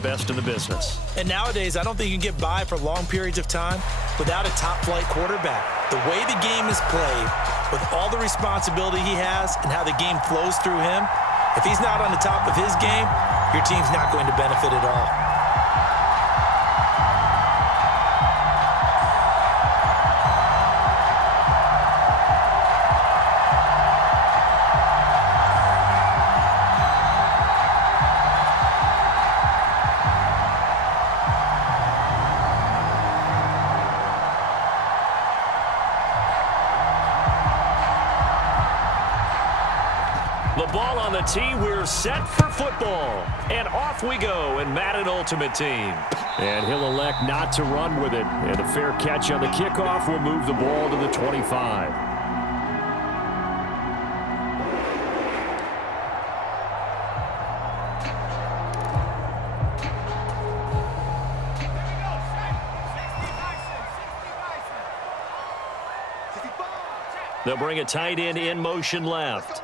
the best in the business. And nowadays, I don't think you can get by for long periods of time without a top-flight quarterback. The way the game is played, with all the responsibility he has and how the game flows through him, if he's not on the top of his game, your team's not going to benefit at all. The ball on the tee, we're set for football. And off we go in Madden Ultimate Team. And he'll elect not to run with it. And the fair catch on the kickoff will move the ball to the 25. They'll bring a tight end in motion left.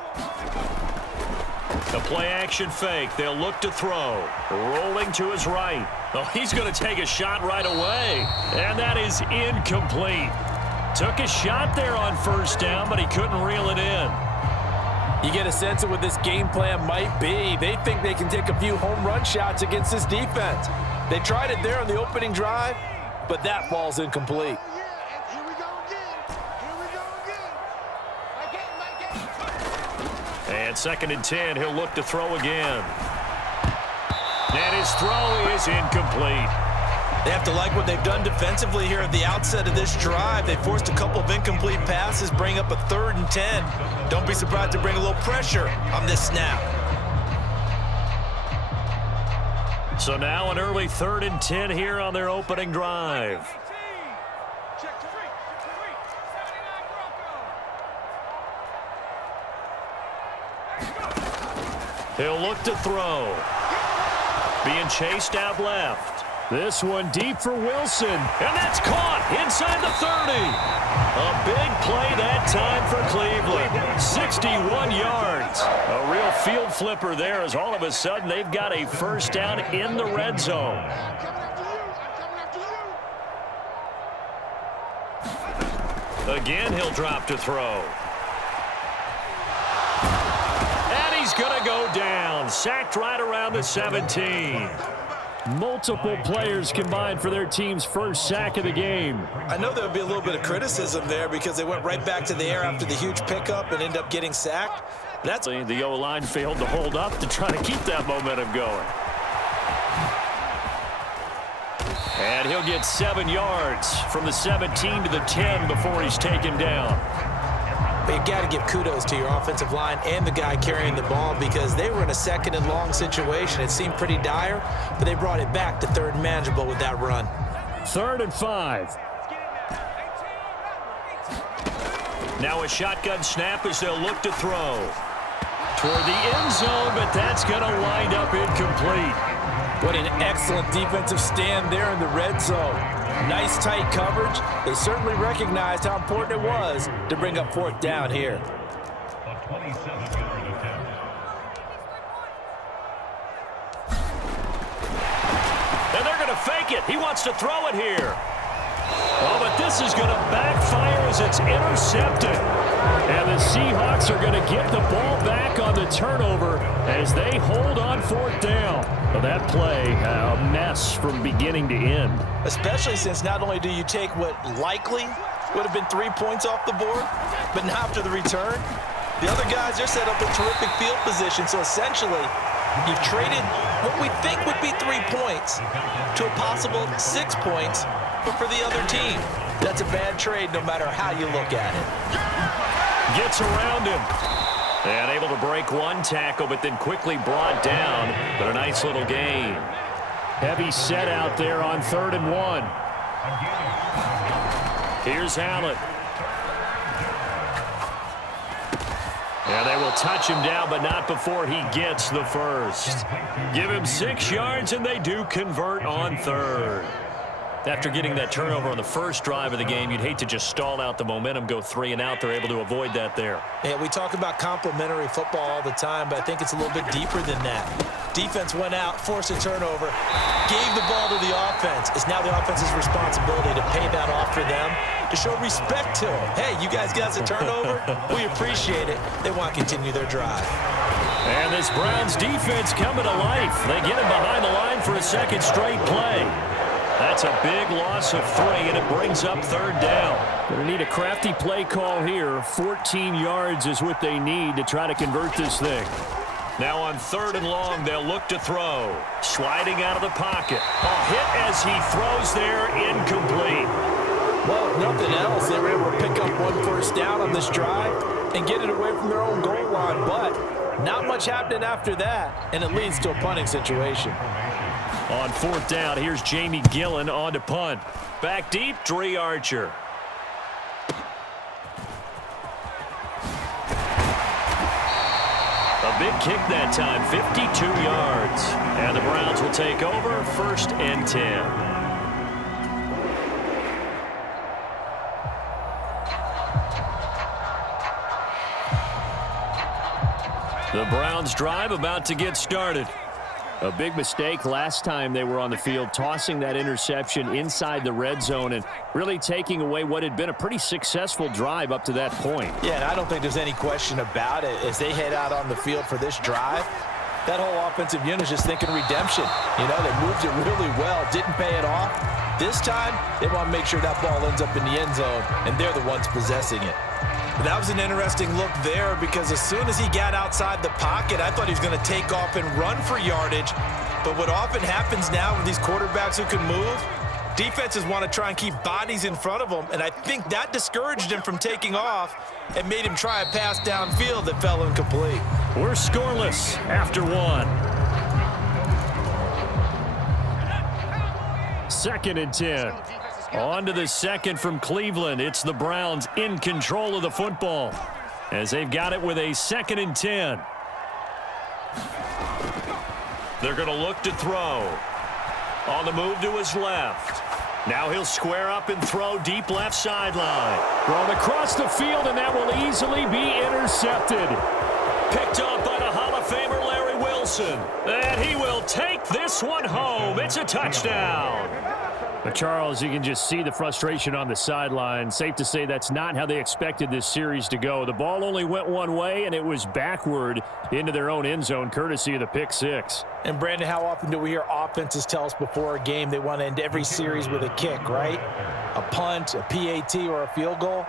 The play-action fake. They'll look to throw. Rolling to his right. Oh, he's going to take a shot right away. And that is incomplete. Took a shot there on first down, but he couldn't reel it in. You get a sense of what this game plan might be. They think they can take a few home run shots against this defense. They tried it there on the opening drive, but that ball's incomplete. And 2nd and 10, he'll look to throw again. And his throw is incomplete. They have to like what they've done defensively here at the outset of this drive. They forced a couple of incomplete passes, bring up a 3rd and 10. Don't be surprised to bring a little pressure on this snap. So now an early 3rd and 10 here on their opening drive. He'll look to throw. Being chased out left. This one deep for Wilson. And that's caught inside the 30. A big play that time for Cleveland. 61 yards. A real field flipper there as all of a sudden they've got a first down in the red zone. Again, he'll drop to throw. He's going to go down. Sacked right around the 17. Multiple players combined for their team's first sack of the game. I know there would be a little bit of criticism there because they went right back to the air after the huge pickup and ended up getting sacked. That's the O-line failed to hold up to try to keep that momentum going. And he'll get 7 yards from the 17 to the 10 before he's taken down. But you've got to give kudos to your offensive line and the guy carrying the ball because they were in a 2nd and long situation. It seemed pretty dire, but they brought it back to 3rd and manageable with that run. 3rd and 5. Now a shotgun snap as they'll look to throw. Toward the end zone, but that's going to wind up incomplete. What an excellent defensive stand there in the red zone. Nice tight coverage. They certainly recognized how important it was to bring up 4th down here. And they're going to fake it. He wants to throw it here. Oh, but this is going to backfire as it's intercepted. And the Seahawks are going to get the ball back on the turnover as they hold on 4th down. Well, that play, a mess from beginning to end. Especially since not only do you take what likely would have been 3 points off the board, but now after the return, the other guys are set up in terrific field position. So essentially, you've traded what we think would be 3 points to a possible 6 points, but for the other team. That's a bad trade no matter how you look at it. Gets around him. And able to break one tackle, but then quickly brought down. But a nice little gain. Heavy set out there on 3rd and 1. Here's Allen. And they will touch him down, but not before he gets the first. Give him 6 yards, and they do convert on 3rd. After getting that turnover on the first drive of the game, you'd hate to just stall out the momentum, go 3 and out. They're able to avoid that there. Yeah, we talk about complementary football all the time, but I think it's a little bit deeper than that. Defense went out, forced a turnover, gave the ball to the offense. It's now the offense's responsibility to pay that off for them, to show respect to them. Hey, you guys got us a turnover? We appreciate it. They want to continue their drive. And this Browns defense coming to life. They get him behind the line for a second straight play. That's a big loss of 3, and it brings up third down. Going to need a crafty play call here. 14 yards is what they need to try to convert this thing. Now on 3rd and long, they'll look to throw. Sliding out of the pocket. A hit as he throws there, incomplete. Well, if nothing else, they were able to pick up 1 first down on this drive and get it away from their own goal line. But not much happening after that, and it leads to a punting situation. On 4th down, here's Jamie Gillen on to punt. Back deep, Dre Archer. A big kick that time, 52 yards. And the Browns will take over, 1st and 10. The Browns drive about to get started. A big mistake last time they were on the field, tossing that interception inside the red zone and really taking away what had been a pretty successful drive up to that point. Yeah, and I don't think there's any question about it. As they head out on the field for this drive, that whole offensive unit is just thinking redemption. You know, they moved it really well, didn't pay it off. This time, they want to make sure that ball ends up in the end zone, and they're the ones possessing it. That was an interesting look there because as soon as he got outside the pocket, I thought he was going to take off and run for yardage. But what often happens now with these quarterbacks who can move, defenses want to try and keep bodies in front of them, and I think that discouraged him from taking off and made him try a pass downfield that fell incomplete. We're scoreless after 1. 2nd and 10. On to the second from Cleveland. It's the Browns in control of the football as they've got it with a 2nd and 10. They're going to look to throw. On the move to his left. Now he'll square up and throw deep left sideline. Thrown across the field, and that will easily be intercepted. Picked up by the Hall of Famer Larry Wilson. And he will take this one home. It's a touchdown. But Charles, you can just see the frustration on the sideline. Safe to say that's not how they expected this series to go. The ball only went one way, and it was backward into their own end zone, courtesy of the pick 6. And, Brandon, how often do we hear offenses tell us before a game they want to end every series with a kick, right? A punt, a PAT, or a field goal.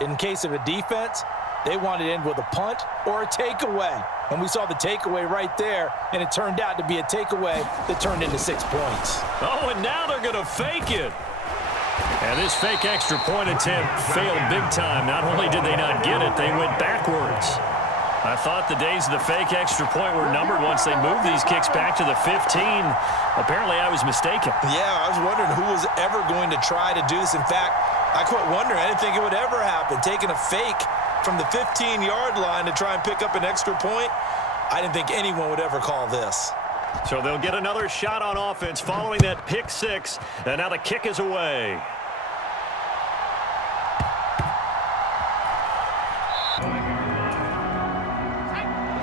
In case of a defense, they want to end with a punt or a takeaway. And we saw the takeaway right there, and it turned out to be a takeaway that turned into 6 points. Oh, and now they're going to fake it. And this fake extra point attempt failed big time. Not only did they not get it, they went backwards. I thought the days of the fake extra point were numbered once they moved these kicks back to the 15. Apparently, I was mistaken. Yeah, I was wondering who was ever going to try to do this. In fact, I quit wondering. I didn't think it would ever happen. Taking a fake from the 15-yard line to try and pick up an extra point, I didn't think anyone would ever call this. So they'll get another shot on offense following that pick 6, and now the kick is away.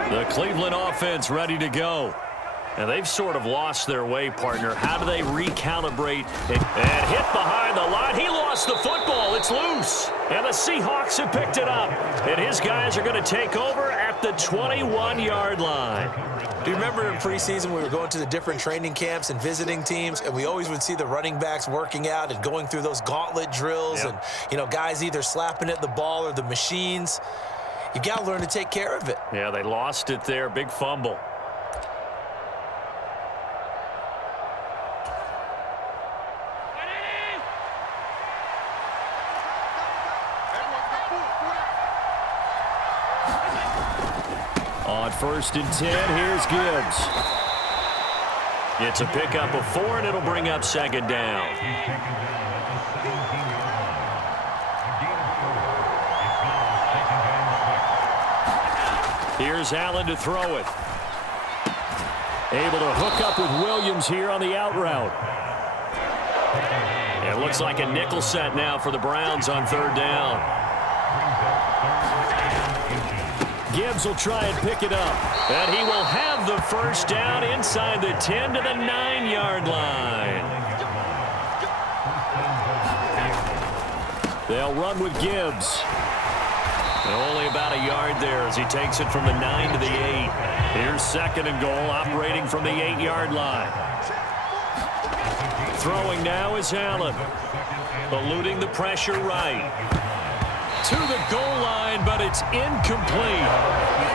The Cleveland offense ready to go. And they've sort of lost their way, partner. How do they recalibrate and hit behind the line? He lost the football. It's loose. And the Seahawks have picked it up. And his guys are going to take over at the 21-yard line. Do you remember in preseason we were going to the different training camps and visiting teams, and we always would see the running backs working out and going through those gauntlet drills, and, you know, guys either slapping at the ball or the machines. You got to learn to take care of it. Yeah, they lost it there. Big fumble. On 1st and 10, here's Gibbs. It's a pickup of 4, and it'll bring up 2nd down. Here's Allen to throw it. Able to hook up with Williams here on the out route. It looks like a nickel set now for the Browns on 3rd down. Gibbs will try and pick it up, and he will have have the first down inside the 10 to the 9-yard line. They'll run with Gibbs. And only about a yard there as he takes it from the 9 to the 8. Here's second and goal, operating from the 8-yard line. Throwing now is Allen. Eluding the pressure right. To the goal line, but it's incomplete.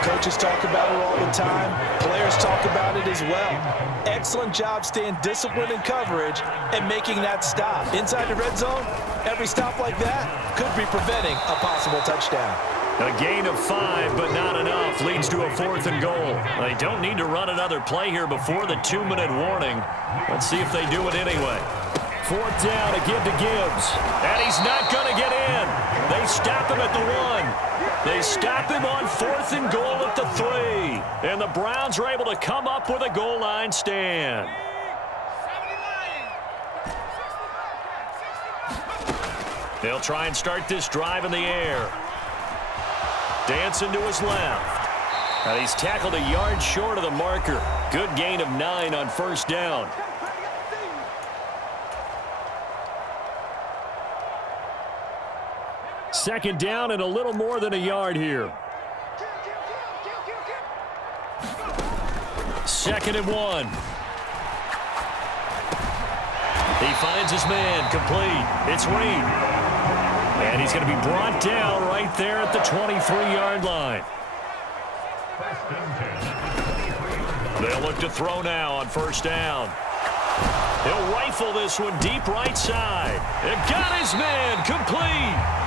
Coaches talk about it all the time. Players talk about it as well. Excellent job staying disciplined in coverage and making that stop. Inside the red zone, every stop like that could be preventing a possible touchdown. A gain of 5, but not enough. Leads to a 4th and goal. They don't need to run another play here before the 2-minute warning. Let's see if they do it anyway. 4th down to give to Gibbs. And he's not going to get in. They stop him at the 1. They stop him on 4th and goal at the 3. And the Browns are able to come up with a goal line stand. They'll try and start this drive in the air. Dancing to his left. And he's tackled a yard short of the marker. Good gain of 9 on first down. Second down and a little more than a yard here. Second and 1. He finds his man, complete. It's Reed. And he's going to be brought down right there at the 23-yard line. They'll look to throw now on first down. He'll rifle this one deep right side. It got his man, complete.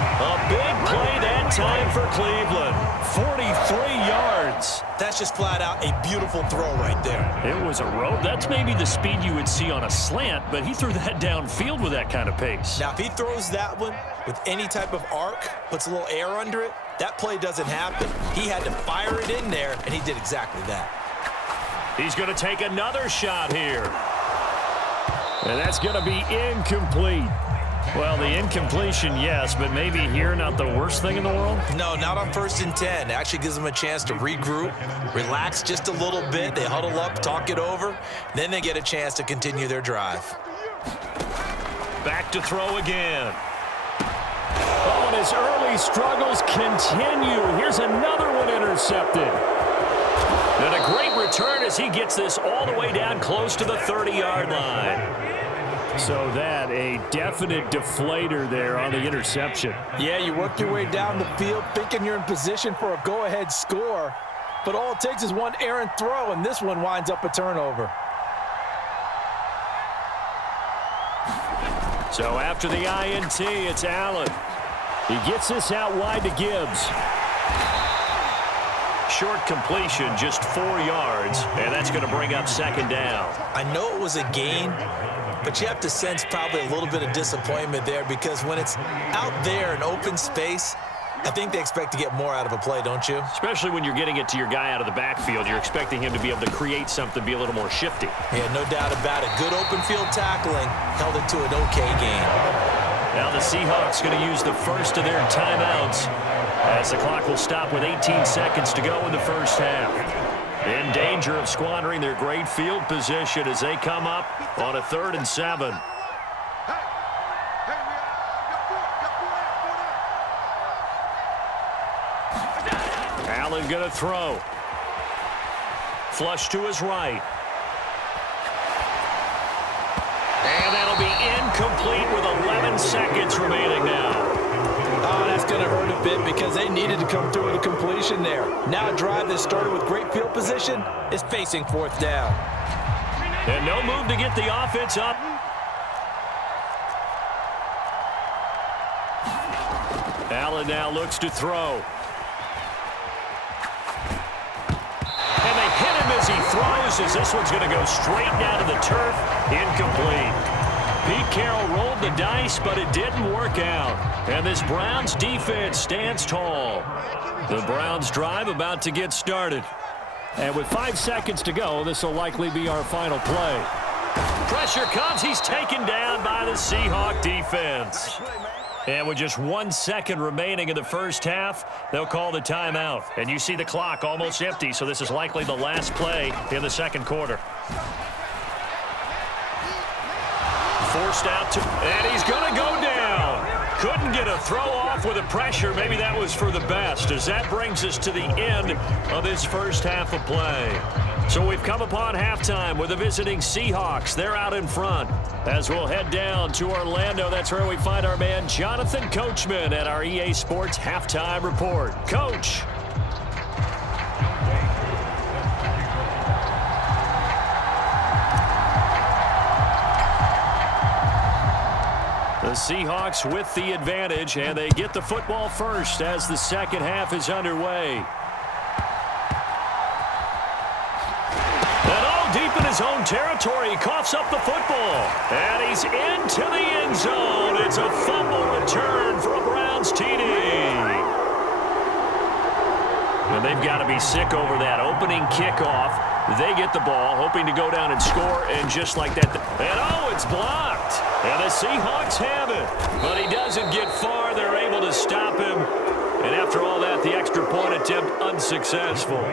A big play that time for Cleveland. 43 yards. That's just flat out a beautiful throw right there. It was a rope. That's maybe the speed you would see on a slant, but he threw that downfield with that kind of pace. Now, if he throws that one with any type of arc, puts a little air under it, that play doesn't happen. He had to fire it in there, and he did exactly that. He's going to take another shot here. And that's going to be incomplete. Well, the incompletion, yes, but maybe here not the worst thing in the world? No, not on 1st and 10. It actually gives them a chance to regroup, relax just a little bit. They huddle up, talk it over. Then they get a chance to continue their drive. Back to throw again. Oh, and his early struggles continue. Here's another one intercepted. And a great return as he gets this all the way down close to the 30-yard line. So that, a definite deflator there on the interception. Yeah, you work your way down the field thinking you're in position for a go-ahead score, but all it takes is one errant throw, and this one winds up a turnover. So after the INT, it's Allen. He gets this out wide to Gibbs. Short completion, just 4 yards, and that's going to bring up second down. I know it was a gain, but you have to sense probably a little bit of disappointment there because when it's out there in open space, I think they expect to get more out of a play, don't you? Especially when you're getting it to your guy out of the backfield. You're expecting him to be able to create something, be a little more shifty. Yeah, no doubt about it. Good open field tackling held it to an okay game. Now the Seahawks going to use the first of their timeouts as the clock will stop with 18 seconds to go in the first half. In danger of squandering their great field position as they come up on a 3rd and 7. Allen going to throw. Flush to his right. And that'll be incomplete with 11 seconds remaining now. Oh, that's going to hurt a bit because they needed to come through with a completion there. Now a drive that started with great field position is facing 4th down. And no move to get the offense up. Allen now looks to throw. And they hit him as he throws as this one's going to go straight down to the turf. Incomplete. Pete Carroll rolled the dice, but it didn't work out. And this Browns defense stands tall. The Browns drive about to get started. And with 5 seconds to go, this will likely be our final play. Pressure comes. He's taken down by the Seahawk defense. And with just 1 second remaining in the first half, they'll call the timeout. And you see the clock almost empty, so this is likely the last play in the second quarter. Forced out to, and he's going to go down. Couldn't get a throw off with the pressure. Maybe that was for the best, as that brings us to the end of this first half of play. So we've come upon halftime with the visiting Seahawks. They're out in front. As we'll head down to Orlando, that's where we find our man Jonathan Coachman at our EA Sports Halftime Report. Coach. The Seahawks with the advantage, and they get the football first as the second half is underway. And all deep in his own territory, he coughs up the football. And he's into the end zone. It's a fumble return for a Browns TD. And they've got to be sick over that opening kickoff. They get the ball, hoping to go down and score, and just like that. And oh, it's blocked. And the Seahawks have it. But he doesn't get far. They're able to stop him. And after all that, the extra point attempt unsuccessful.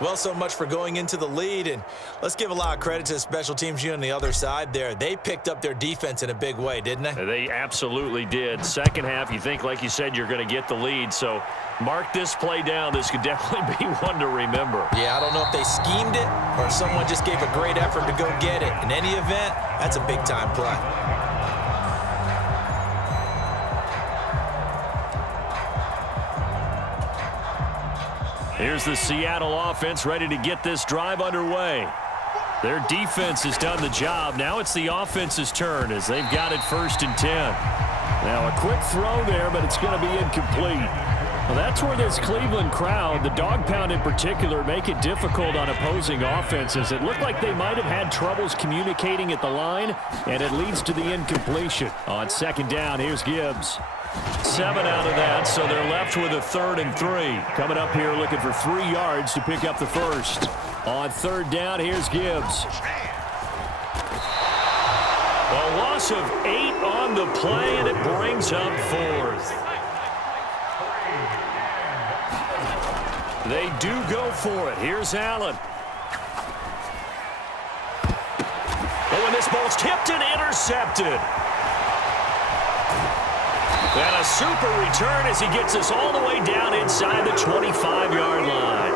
Well, so much for going into the lead, and let's give a lot of credit to the special teams unit on the other side there. They picked up their defense in a big way, didn't they? They absolutely did. Second half, you think, like you said, you're going to get the lead. So mark this play down. This could definitely be one to remember. Yeah, I don't know if they schemed it or if someone just gave a great effort to go get it. In any event, that's a big-time play. Here's the Seattle offense ready to get this drive underway. Their defense has done the job. Now it's the offense's turn as they've got it 1st and 10. Now a quick throw there, but it's going to be incomplete. Well, that's where this Cleveland crowd, the dog pound in particular, make it difficult on opposing offenses. It looked like they might have had troubles communicating at the line, and it leads to the incompletion. On 2nd down, here's Gibbs. 7 out of that, so they're left with a 3rd and 3. Coming up here looking for 3 yards to pick up the first. On 3rd down, here's Gibbs. A loss of 8 on the play, and it brings up 4th. They do go for it. Here's Allen. Oh, and this ball's tipped and intercepted. And a super return as he gets us all the way down inside the 25-yard line.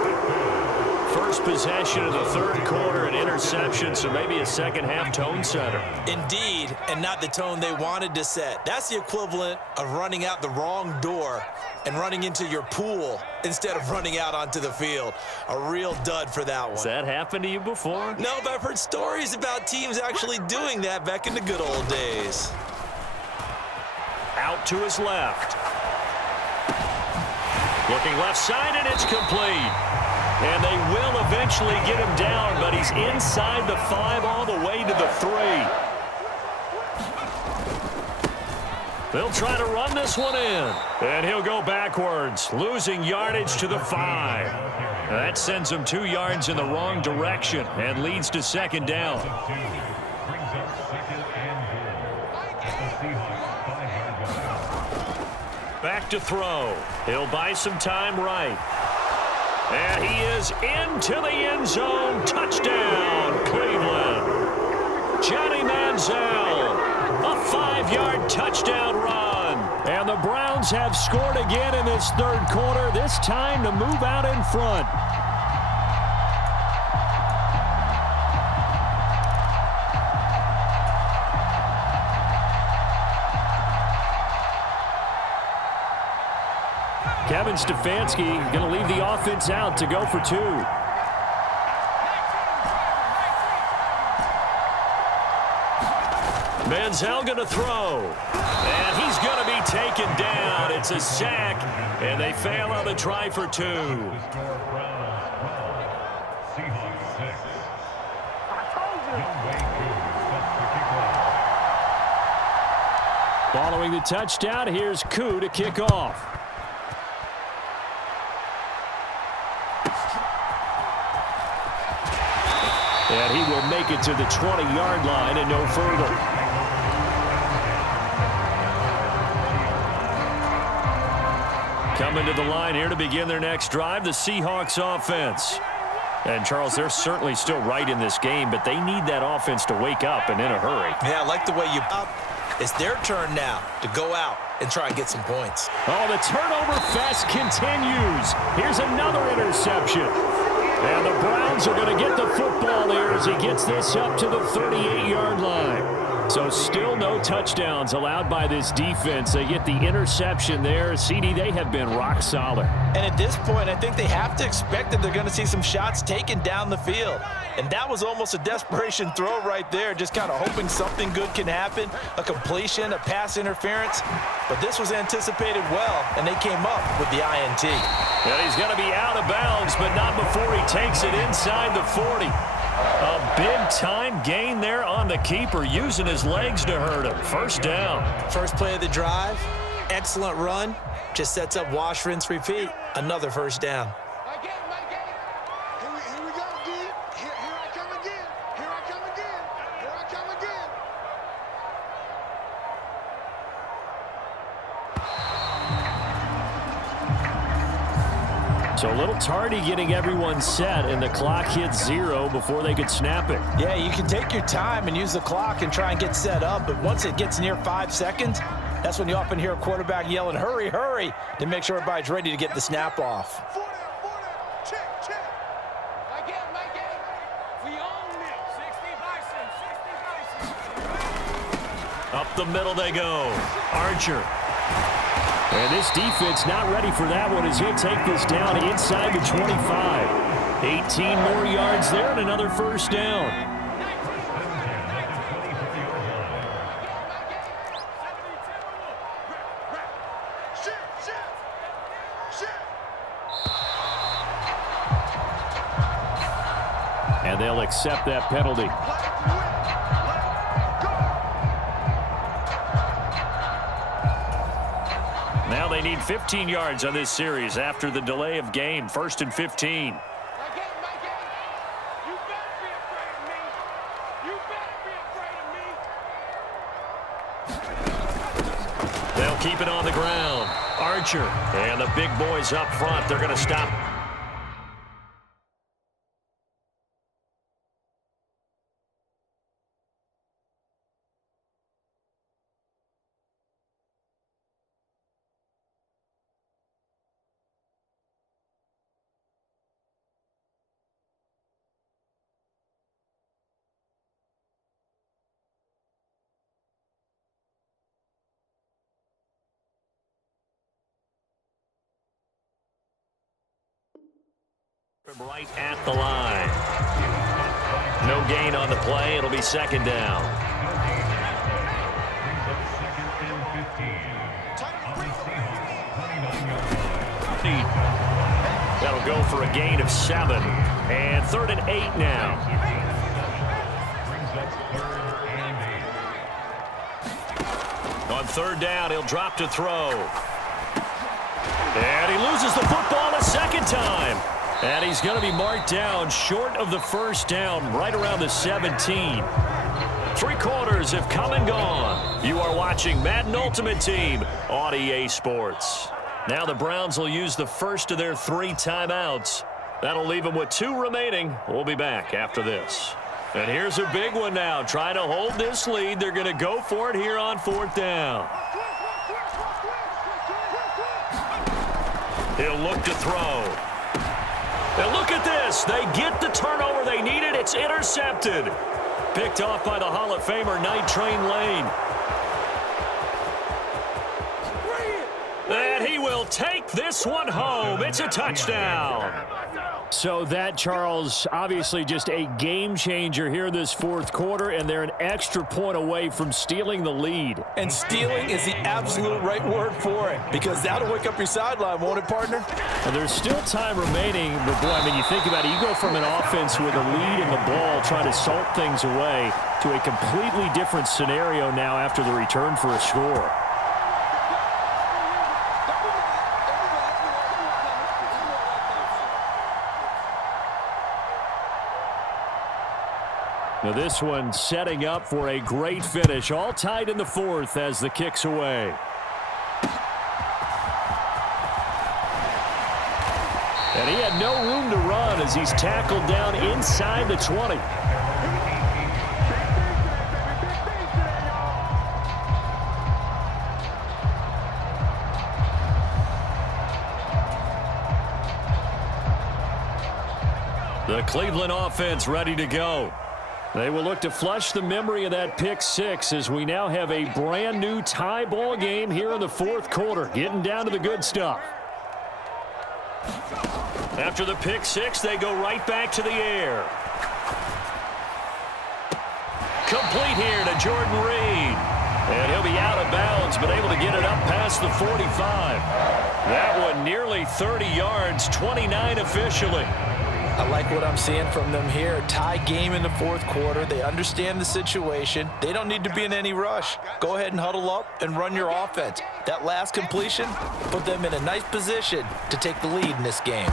First possession of the 3rd quarter, an interception, so maybe a second-half tone setter. Indeed, and not the tone they wanted to set. That's the equivalent of running out the wrong door and running into your pool instead of running out onto the field. A real dud for that one. Has that happened to you before? No, but I've heard stories about teams actually doing that back in the good old days. Out to his left. Looking left side, and it's complete. And they will eventually get him down, but he's inside the 5 all the way to the 3. They'll try to run this one in. And he'll go backwards, losing yardage to the 5. That sends him 2 yards in the wrong direction and leads to 2nd down. Back to throw. He'll buy some time right. And he is into the end zone. Touchdown, Cleveland. Johnny Manziel, a 5-yard touchdown run. And the Browns have scored again in this 3rd quarter, this time to move out in front. Kevin Stefanski going to leave the offense out to go for 2. Manziel going to throw. And he's going to be taken down. It's a sack, and they fail on the try for 2. Following the touchdown, here's Koo to kick off. And he will make it to the 20-yard line and no further. Coming to the line here to begin their next drive, the Seahawks offense. And, Charles, they're certainly still right in this game, but they need that offense to wake up and in a hurry. Yeah, I like the way you up. It's their turn now to go out and try and get some points. Oh, the turnover fest continues. Here's another interception. And the Browns are going to get the football there as he gets this up to the 38-yard line. So still no touchdowns allowed by this defense. They get the interception there. CD, they have been rock solid. And at this point, I think they have to expect that they're going to see some shots taken down the field. And that was almost a desperation throw right there, just kind of hoping something good can happen, a completion, a pass interference. But this was anticipated well, and they came up with the INT. And he's going to be out of bounds, but not before he takes it inside the 40. A big-time gain there on the keeper, using his legs to hurt him. First down. First play of the drive, excellent run. Just sets up wash, rinse, repeat. Another first down. Here we go, D. Here I come again. Here I come again. Here I come again. So a little tardy getting everyone set, and the clock hits 0 before they could snap it. Yeah, you can take your time and use the clock and try and get set up, but once it gets near 5 seconds, that's when you often hear a quarterback yelling, hurry, hurry, to make sure everybody's ready to get the snap off. Four down. Check. My game. We own this. 60 Bison. Up the middle they go. Archer. And this defense not ready for that one as he'll take this down inside the 25. 18 more yards there and another first down. And they'll accept that penalty. Now they need 15 yards on this series after the delay of game. 1st and 15. My game. You better be afraid of me. You better be afraid of me. They'll keep it on the ground. Archer and the big boys up front. They're going to stop. Right at the line. No gain on the play. It'll be second down. That'll go for a gain of 7. And 3rd and 8 now. On 3rd down, he'll drop to throw. And he loses the football a second time. And he's going to be marked down short of the first down, right around the 17. 3 quarters have come and gone. You are watching Madden Ultimate Team on EA Sports. Now the Browns will use the first of their 3 timeouts. That'll leave them with 2 remaining. We'll be back after this. And here's a big one now. Trying to hold this lead. They're going to go for it here on 4th down. He'll look to throw. And look at this. They get the turnover they needed. It's intercepted. Picked off by the Hall of Famer, Night Train Lane. And he will take this one home. It's a touchdown. So that, Charles, obviously just a game changer here this 4th quarter, and they're an extra point away from stealing the lead. And stealing is the absolute right word for it, because that'll wake up your sideline, won't it, partner? And there's still time remaining, but boy, I mean, you think about it, you go from an offense with a lead in the ball, trying to salt things away, to a completely different scenario now after the return for a score. Now this one setting up for a great finish. All tied in the 4th as the kick's away. And he had no room to run as he's tackled down inside the 20. The Cleveland offense ready to go. They will look to flush the memory of that pick six as we now have a brand new tie ball game here in the fourth quarter, getting down to the good stuff. After the pick six, they go right back to the air. Complete here to Jordan Reed. And he'll be out of bounds, but able to get it up past the 45. That one nearly 30 yards, 29 officially. I like what I'm seeing from them here. Tie game in the fourth quarter. They understand the situation. They don't need to be in any rush. Go ahead and huddle up and run your offense. That last completion put them in a nice position to take the lead in this game.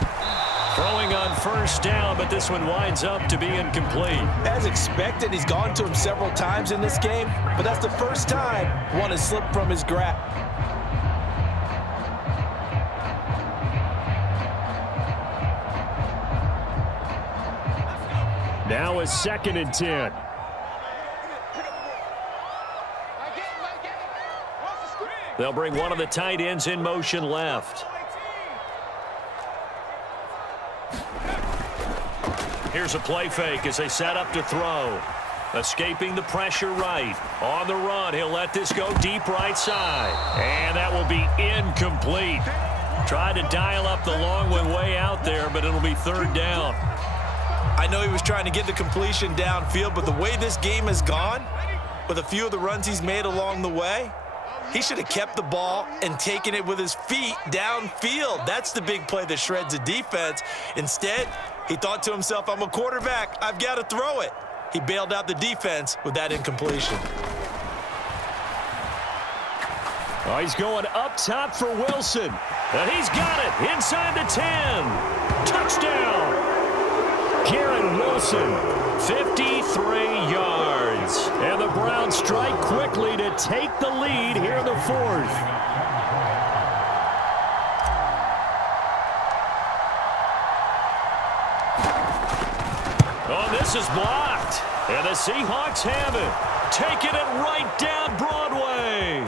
Throwing on first down, but this one winds up to be incomplete. As expected, he's gone to him several times in this game, but that's the first time one has slipped from his grasp. Now a 2nd and 10. They'll bring one of the tight ends in motion left. Here's a play fake as they set up to throw. Escaping the pressure right. On the run, he'll let this go deep right side. And that will be incomplete. Tried to dial up the long one way out there, but it'll be 3rd down. I know he was trying to get the completion downfield, but the way this game has gone, with a few of the runs he's made along the way, he should have kept the ball and taken it with his feet downfield. That's the big play that shreds a defense. Instead, he thought to himself, I'm a quarterback. I've got to throw it. He bailed out the defense with that incompletion. Oh, he's going up top for Wilson. And he's got it inside the 10. Touchdown. Garrett Wilson, 53 yards. And the Browns strike quickly to take the lead here in the fourth. Oh, this is blocked. And the Seahawks have it. Taking it right down Broadway.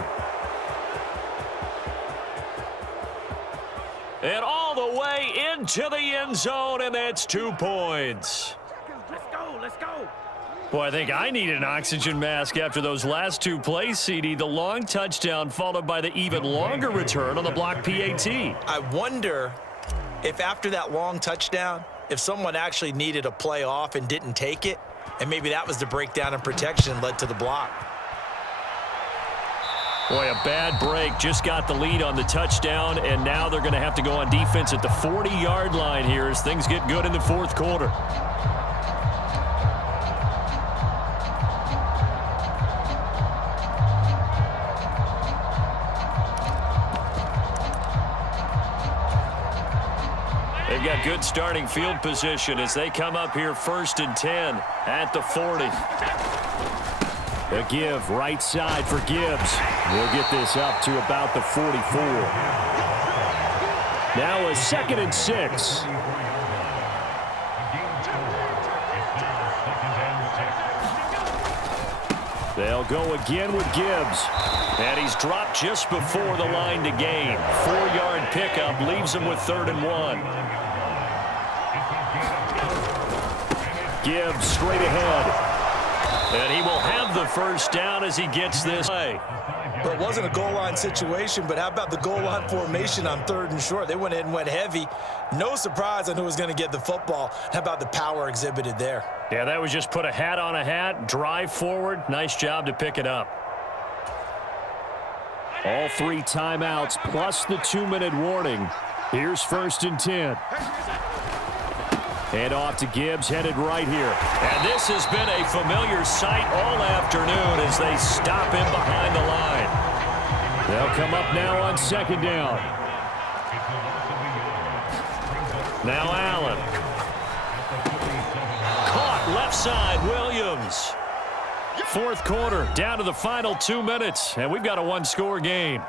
And all the way into the end zone, and that's 2 points. Let's go, let's go. Boy, I think I need an oxygen mask after those last 2 plays, CD. The long touchdown followed by the even longer return on the block PAT. I wonder if after that long touchdown, if someone actually needed a play off and didn't take it, and maybe that was the breakdown in protection led to the block. Boy, a bad break. Just got the lead on the touchdown, and now they're going to have to go on defense at the 40-yard line here as things get good in the fourth quarter. They've got good starting field position as they come up here 1st and 10 at the 40. A give right side for Gibbs. We'll get this up to about the 44. Now a 2nd and 6. They'll go again with Gibbs. And he's dropped just before the line to gain. 4-yard pickup leaves him with 3rd and 1. Gibbs straight ahead. And he will have the first down as he gets this play. Well, it wasn't a goal line situation, but how about the goal line formation on 3rd and short? They went in and went heavy. No surprise on who was going to get the football. How about the power exhibited there? Yeah, that was just put a hat on a hat, drive forward. Nice job to pick it up. All 3 timeouts plus the 2-minute warning. Here's 1st and 10. And off to Gibbs, headed right here. And this has been a familiar sight all afternoon as they stop him behind the line. They'll come up now on 2nd down. Now Allen. Caught left side, Williams. 4th quarter, down to the final 2 minutes, and we've got a 1-score game.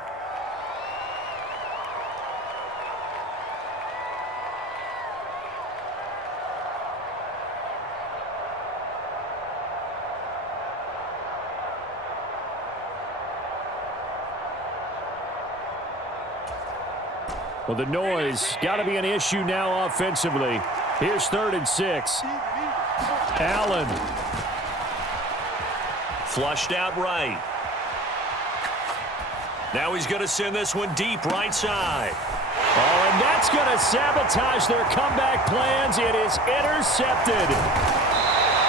Well, the noise got to be an issue now offensively. Here's 3rd and 6. Allen. Flushed out right. Now he's going to send this one deep right side. Oh, and that's going to sabotage their comeback plans. It is intercepted.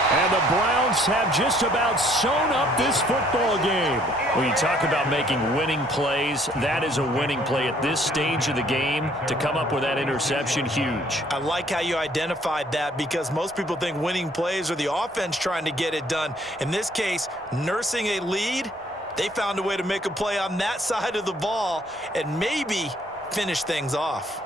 And the Browns have just about sewn up this football game. When you talk about making winning plays, that is a winning play at this stage of the game. To come up with that interception, huge. I like how you identified that because most people think winning plays are the offense trying to get it done. In this case, nursing a lead, they found a way to make a play on that side of the ball and maybe finish things off.